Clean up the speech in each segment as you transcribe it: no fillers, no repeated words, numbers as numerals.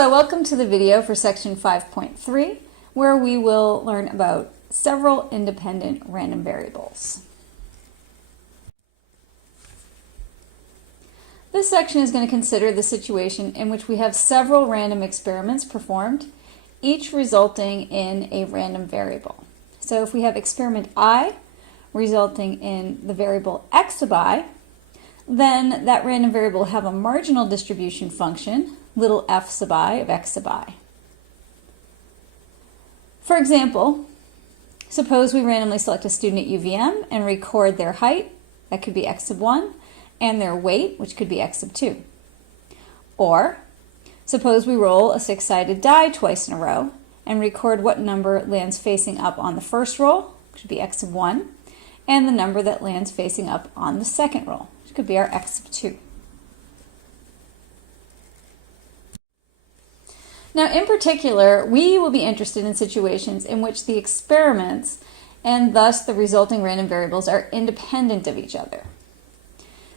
Hello, welcome to the video for section 5.3, where we will learn about several independent random variables. This section is going to consider the situation in which we have several random experiments performed, each resulting in a random variable. So if we have experiment I resulting in the variable x sub I, then that random variable will have a marginal distribution function, little f sub I of x sub I. For example, suppose we randomly select a student at UVM and record their height, that could be x sub 1, and their weight, which could be x sub 2. Or, suppose we roll a six-sided die twice in a row and record what number lands facing up on the first roll, which would be x sub 1, and the number that lands facing up on the second roll, which could be our x sub 2. Now, in particular, we will be interested in situations in which the experiments and thus the resulting random variables are independent of each other.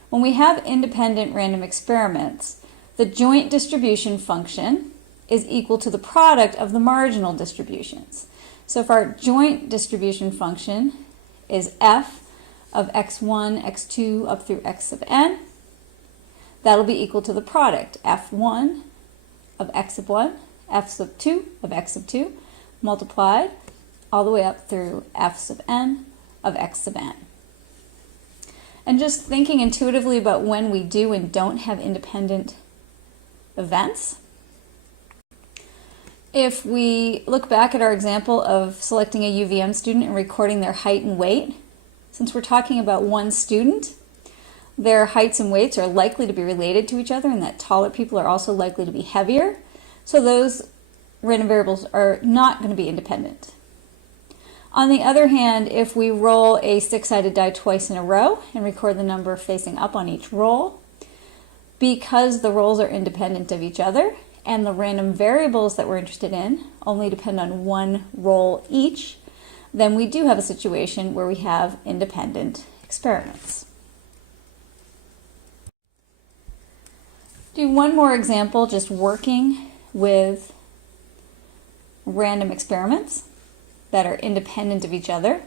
When we have independent random experiments, the joint distribution function is equal to the product of the marginal distributions. So if our joint distribution function is f of x1, x2 up through x sub n, that'll be equal to the product f1 of x sub 1, f sub 2 of x sub 2, multiplied all the way up through f sub n of x sub n. And just thinking intuitively about when we do and don't have independent events, if we look back at our example of selecting a UVM student and recording their height and weight, since we're talking about one student, their heights and weights are likely to be related to each other, and that taller people are also likely to be heavier. So those random variables are not going to be independent. On the other hand, if we roll a six-sided die twice in a row and record the number facing up on each roll, because the rolls are independent of each other and the random variables that we're interested in only depend on one roll each, then we do have a situation where we have independent experiments. Do one more example, just working with random experiments that are independent of each other.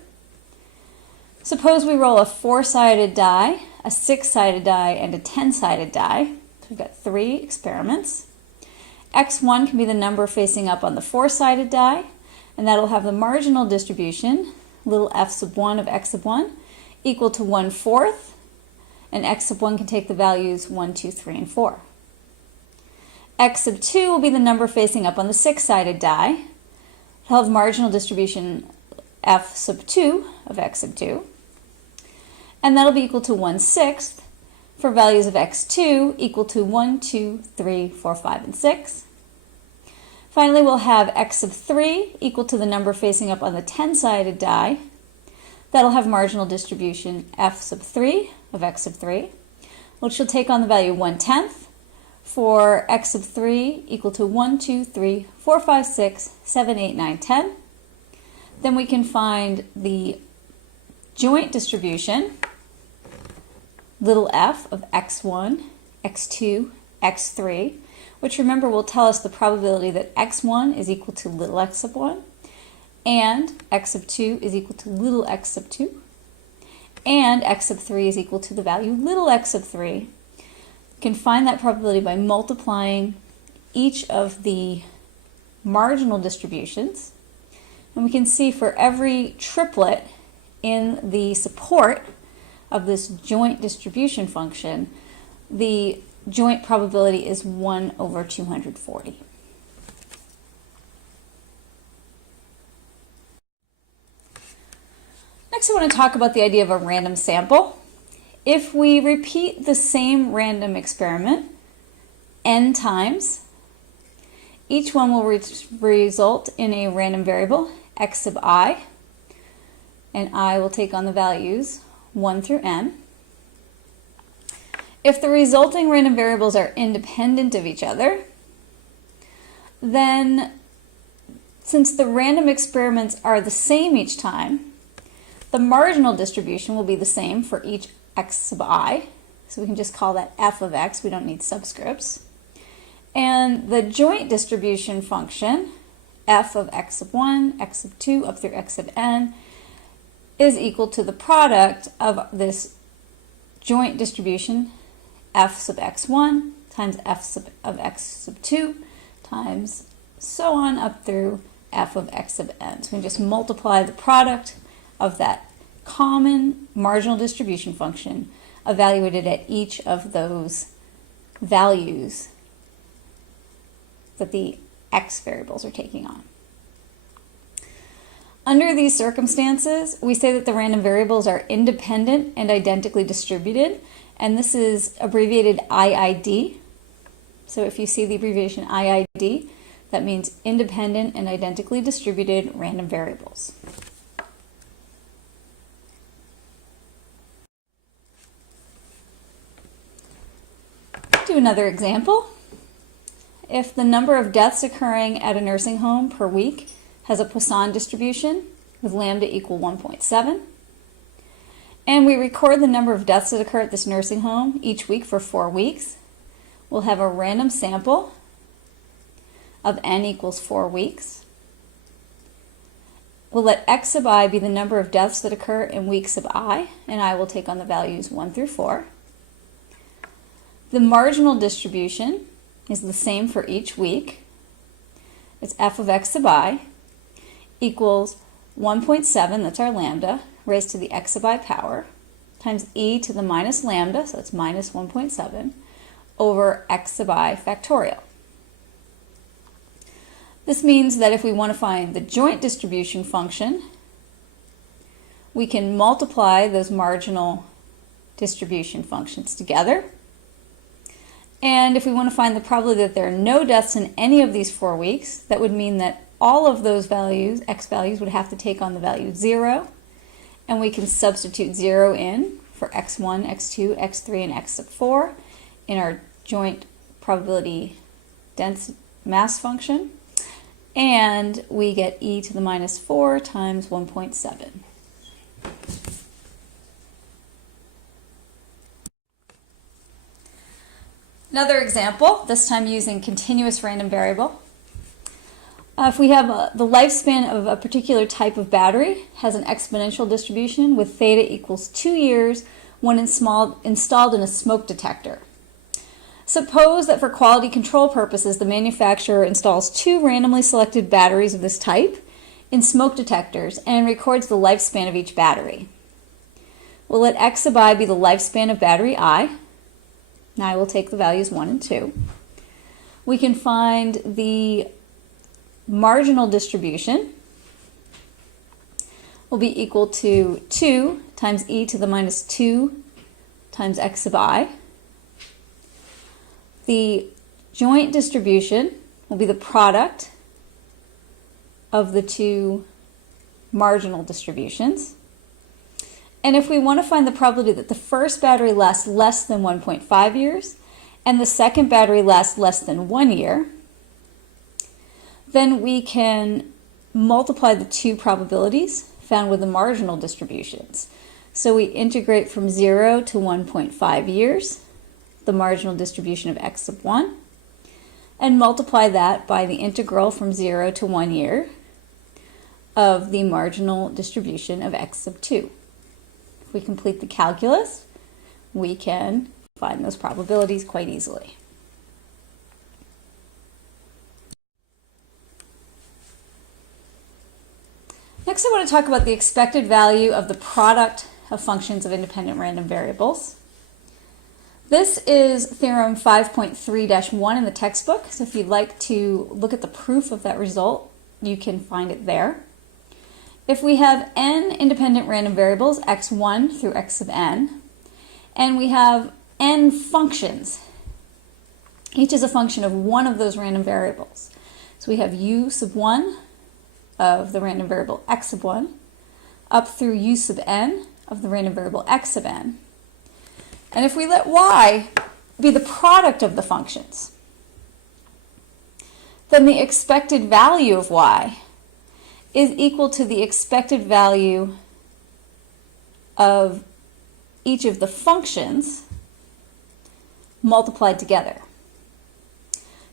Suppose we roll a four-sided die, a six-sided die, and a 10-sided die. So we've got three experiments. x1 can be the number facing up on the four-sided die, and that'll have the marginal distribution, little f sub 1 of x sub 1, equal to 1/4, and x sub 1 can take the values 1, 2, 3, and 4. X sub 2 will be the number facing up on the six-sided die. It'll have marginal distribution f sub 2 of x sub 2. And that'll be equal to 1/6 for values of x2 equal to 1, 2, 3, 4, 5, and 6. Finally, we'll have x sub 3 equal to the number facing up on the 10-sided die. That'll have marginal distribution f sub 3 of x sub 3, which will take on the value 1/10 for x sub 3 equal to 1, 2, 3, 4, 5, 6, 7, 8, 9, 10. Then we can find the joint distribution, little f of x1, x2, x3, which remember will tell us the probability that x1 is equal to little x sub 1, and x sub 2 is equal to little x sub 2, and x sub 3 is equal to the value little x sub 3. We can find that probability by multiplying each of the marginal distributions, and we can see for every triplet in the support of this joint distribution function, the joint probability is 1/240. Next, I want to talk about the idea of a random sample. If we repeat the same random experiment n times, each one will result in a random variable, x sub I, and I will take on the values 1 through n. If the resulting random variables are independent of each other, then since the random experiments are the same each time, the marginal distribution will be the same for each x sub I, so we can just call that f of x, we don't need subscripts. And the joint distribution function, f of x sub 1, x sub 2, up through x sub n, is equal to the product of this joint distribution, f sub x1 times f of x sub 2 times so on up through f of x sub n. So we just multiply the product of that common marginal distribution function evaluated at each of those values that the x variables are taking on. Under these circumstances, we say that the random variables are independent and identically distributed, and this is abbreviated IID. So if you see the abbreviation IID, that means independent and identically distributed random variables. Do another example. If the number of deaths occurring at a nursing home per week has a Poisson distribution with lambda equal 1.7, and we record the number of deaths that occur at this nursing home each week for 4 weeks, we'll have a random sample of n equals 4 weeks. We'll let x sub I be the number of deaths that occur in week sub I, and I will take on the values 1 through 4. The marginal distribution is the same for each week. It's f of x sub I equals 1.7, that's our lambda, raised to the x sub I power, times e to the minus lambda, so it's minus 1.7, over x sub I factorial. This means that if we want to find the joint distribution function, we can multiply those marginal distribution functions together. And if we want to find the probability that there are no deaths in any of these 4 weeks, that would mean that all of those values, x values, would have to take on the value 0. And we can substitute 0 in for x1, x2, x3, and x sub 4 in our joint probability dense mass function. And we get e to the minus 4 times 1.7. Another example, this time using continuous random variable. If we have the lifespan of a particular type of battery has an exponential distribution with theta equals 2 years when installed in a smoke detector. Suppose that for quality control purposes, the manufacturer installs 2 randomly selected batteries of this type in smoke detectors and records the lifespan of each battery. We'll let x sub I be the lifespan of battery I. Now I will take the values 1 and 2. We can find the marginal distribution will be equal to 2 times e to the minus 2 times x sub I. The joint distribution will be the product of the 2 marginal distributions. And if we want to find the probability that the first battery lasts less than 1.5 years and the second battery lasts less than 1 year, then we can multiply the 2 probabilities found with the marginal distributions. So we integrate from 0 to 1.5 years, the marginal distribution of x sub 1, and multiply that by the integral from 0 to 1 year of the marginal distribution of x sub 2. If we complete the calculus, we can find those probabilities quite easily. Next, I want to talk about the expected value of the product of functions of independent random variables. This is theorem 5.3-1 in the textbook, so if you'd like to look at the proof of that result, you can find it there. If we have n independent random variables, x1 through x sub n, and we have n functions, each is a function of one of those random variables. So we have u sub 1 of the random variable x sub 1, up through u sub n of the random variable x sub n. And if we let y be the product of the functions, then the expected value of y is equal to the expected value of each of the functions multiplied together.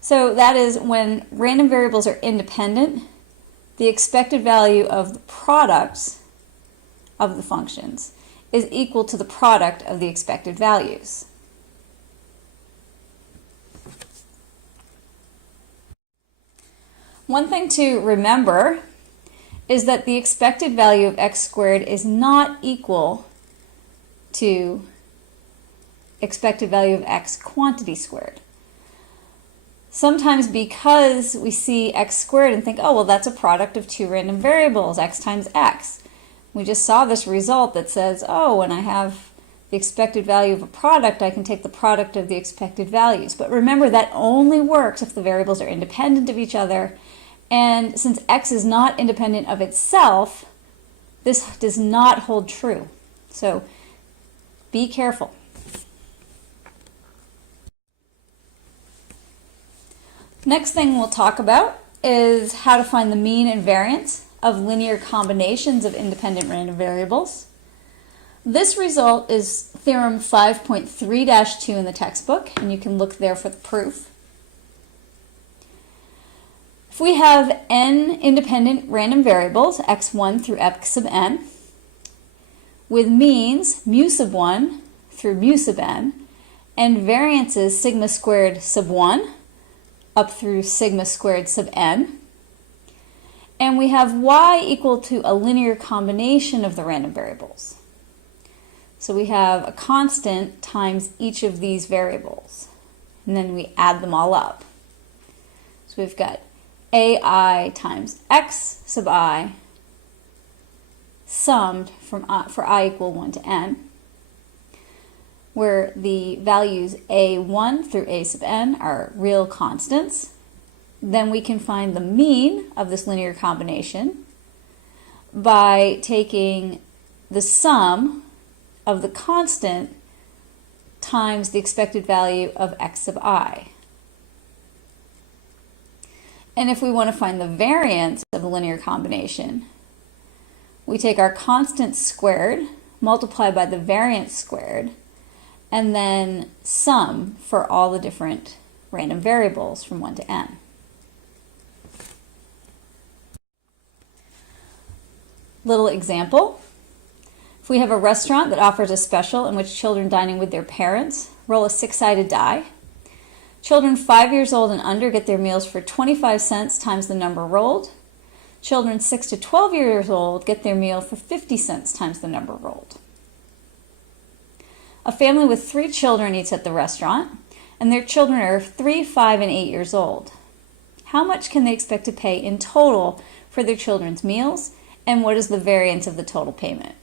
So that is when random variables are independent, the expected value of the products of the functions is equal to the product of the expected values. One thing to remember is that the expected value of x squared is not equal to expected value of x quantity squared. Sometimes because we see x squared and think, oh, well, that's a product of two random variables, x times x. We just saw this result that says, oh, when I have the expected value of a product, I can take the product of the expected values. But remember, that only works if the variables are independent of each other. And since x is not independent of itself, this does not hold true. So be careful. Next thing we'll talk about is how to find the mean and variance of linear combinations of independent random variables. This result is theorem 5.3-2 in the textbook, and you can look there for the proof. If we have n independent random variables, x1 through x sub n, with means mu sub 1 through mu sub n, and variances sigma squared sub 1 up through sigma squared sub n, and we have y equal to a linear combination of the random variables. So we have a constant times each of these variables, and then we add them all up. So we've got ai times x sub I summed from for I equal 1 to n, where the values a1 through a sub n are real constants. Then we can find the mean of this linear combination by taking the sum of the constant times the expected value of x sub I. And if we want to find the variance of the linear combination, we take our constant squared, multiply by the variance squared, and then sum for all the different random variables from 1 to n. Little example. If we have a restaurant that offers a special in which children dining with their parents roll a 6-sided die, children 5 years old and under get their meals for 25 cents times the number rolled. Children 6 to 12 years old get their meal for 50 cents times the number rolled. A family with 3 children eats at the restaurant, and their children are 3, 5, and 8 years old. How much can they expect to pay in total for their children's meals, and what is the variance of the total payment?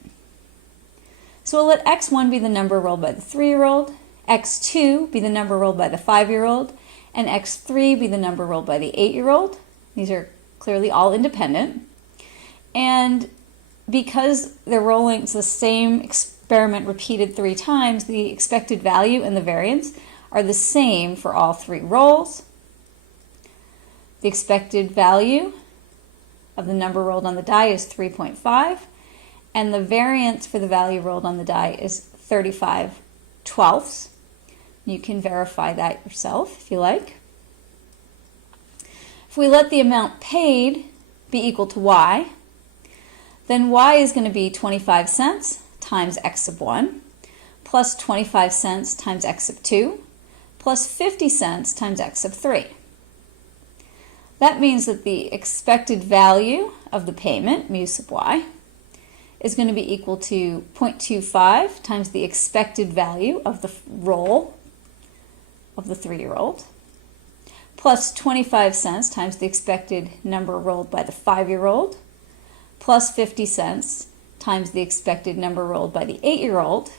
So we'll let x1 be the number rolled by the 3-year-old, x2 be the number rolled by the 5-year-old, and x3 be the number rolled by the 8-year-old. These are clearly all independent. And because they're rolling, it's the same experiment repeated 3 times, the expected value and the variance are the same for all 3 rolls. The expected value of the number rolled on the die is 3.5, and the variance for the value rolled on the die is 35/12. You can verify that yourself if you like. If we let the amount paid be equal to y, then y is going to be 25 cents times x sub 1 plus 25 cents times x sub 2 plus 50 cents times x sub 3. That means that the expected value of the payment, mu sub y, is going to be equal to 0.25 times the expected value of the roll of the 3-year-old plus 25 cents times the expected number rolled by the 5-year-old plus 50 cents times the expected number rolled by the 8-year-old.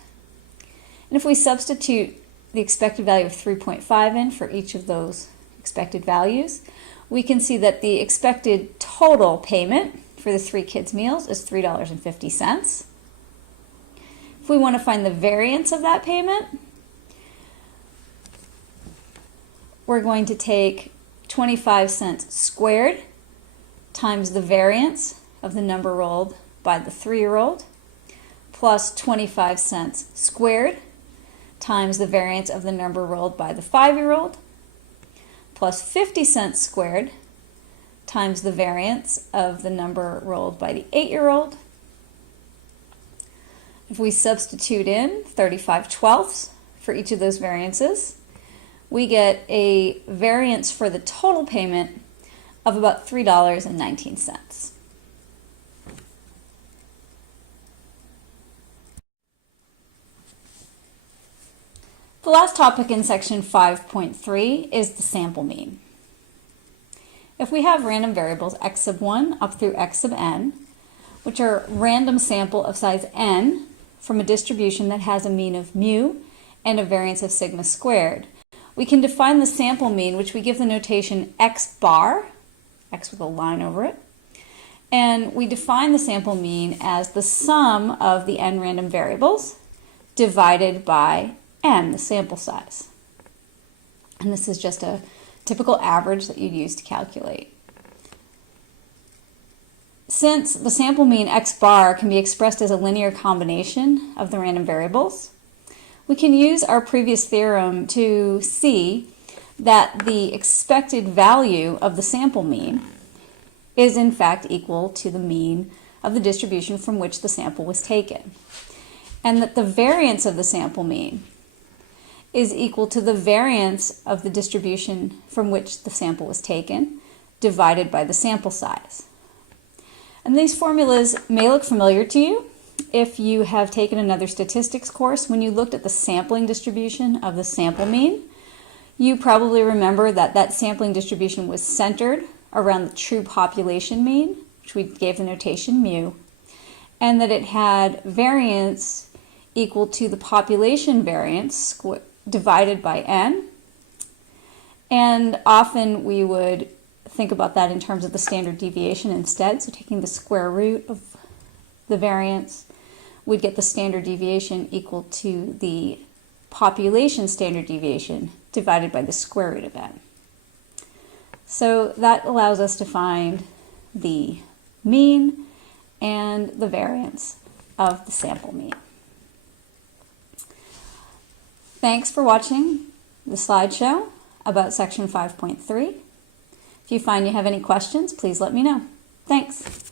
And if we substitute the expected value of 3.5 in for each of those expected values, we can see that the expected total payment for the 3 kids' meals is $3.50. If we want to find the variance of that payment, we're going to take 25 cents squared times the variance of the number rolled by the 3-year-old plus 25 cents squared times the variance of the number rolled by the 5-year-old plus 50 cents squared times the variance of the number rolled by the 8-year-old. If we substitute in 35/12 for each of those variances, we get a variance for the total payment of about $3.19. The last topic in section 5.3 is the sample mean. If we have random variables x sub 1 up through x sub n, which are random sample of size n from a distribution that has a mean of mu and a variance of sigma squared, we can define the sample mean, which we give the notation x bar, x with a line over it, and we define the sample mean as the sum of the n random variables divided by n, the sample size. And this is just a typical average that you'd use to calculate. Since the sample mean x bar can be expressed as a linear combination of the random variables, we can use our previous theorem to see that the expected value of the sample mean is in fact equal to the mean of the distribution from which the sample was taken, and that the variance of the sample mean is equal to the variance of the distribution from which the sample was taken divided by the sample size. And these formulas may look familiar to you if you have taken another statistics course. When you looked at the sampling distribution of the sample mean, you probably remember that that sampling distribution was centered around the true population mean, which we gave the notation mu, and that it had variance equal to the population variance divided by n. And often we would think about that in terms of the standard deviation instead. So taking the square root of the variance, we'd get the standard deviation equal to the population standard deviation divided by the square root of n. So that allows us to find the mean and the variance of the sample mean. Thanks for watching the slideshow about section 5.3. If you find you have any questions, please let me know. Thanks.